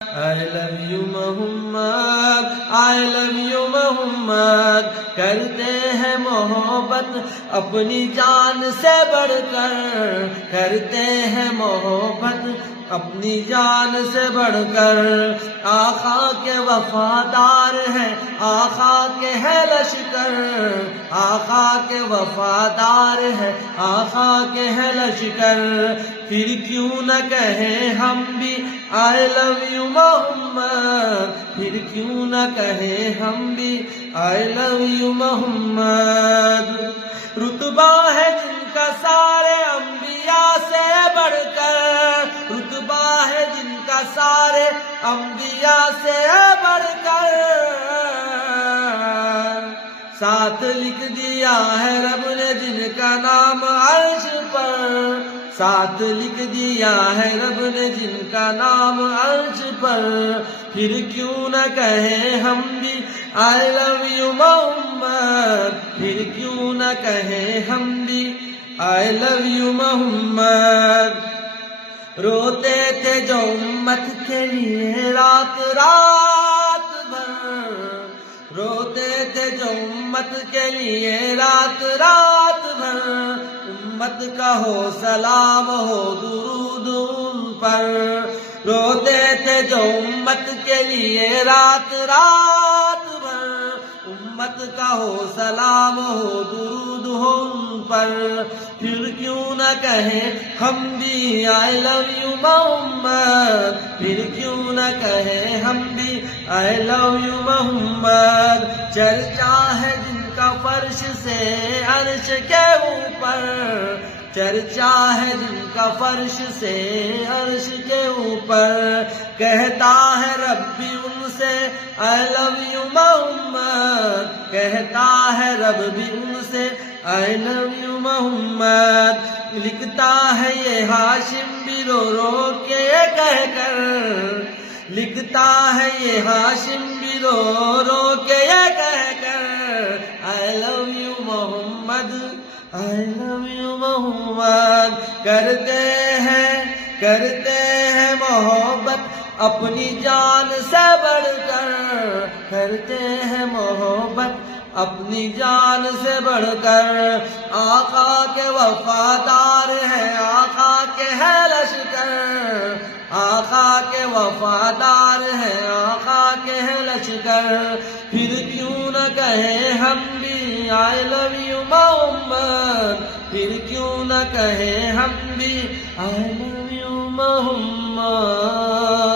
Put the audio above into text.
I love you Muhammad I love you محمد کرتے ہیں محبت اپنی جان سے بڑھ کر کرتے ہیں محبت اپنی جان سے بڑھ کر آقا کے وفادار ہیں آقا کے ہے لشکر آقا کے وفادار ہیں آقا کے ہے لشکر پھر کیوں نہ کہیں ہم بھی I love you محمد پھر کیوں نہ کہیں ہم بھی I love you محمد رتبہ ہے جن کا سارے انبیاء سے بڑھ کر رتبہ ہے جن کا سارے انبیاء سے بڑھ کر ساتھ لکھ دیا ہے رب نے جن کا نام عرش پر ساتھ لکھ دیا ہے رب نے جن کا نام عرش پر پھر کیوں نہ کہیں ہم بھی I love you محمد پھر کیوں نہ کہیں ہم بھی I love you محمد روتے تھے جو امت کے لیے رات رات بھر روتے تھے جو امت کے لیے رات رات بھر امت کا ہو سلام ہو درود ان پر روتے تھے جو امت کے لیے رات رات بھر امت کا ہو سلام ہو درود ہو ان پر پھر کیوں نہ کہیں ہم بھی I love you محمد پھر کیوں نہ کہیں ہم بھی I love you محمد چرچا ہے جن کا فرش سے عرش کے اوپر چرچا ہے جن کا فرش سے عرش کے اوپر کہتا ہے رب بھی ان سے I love you محمد کہتا ہے رب بھی ان سے I love you محمد لکھتا ہے یہ ہاشم بھی رو رو کے کہہ کر لکھتا ہے یہ ہاشم بھی رو رو کے کہہ کر I love you Muhammad I love you محمد کرتے ہیں محبت اپنی جان سے بڑھ کر کرتے ہیں محبت اپنی جان سے بڑھ کر آقا کے وفادار ہیں آقا کے ہے لشکر آقا کے وفادار ہیں آقا کے ہے لشکر پھر کیوں نہ کہیں ہم بھی I love you محمد پھر کیوں نہ کہیں ہم بھی I love you محمد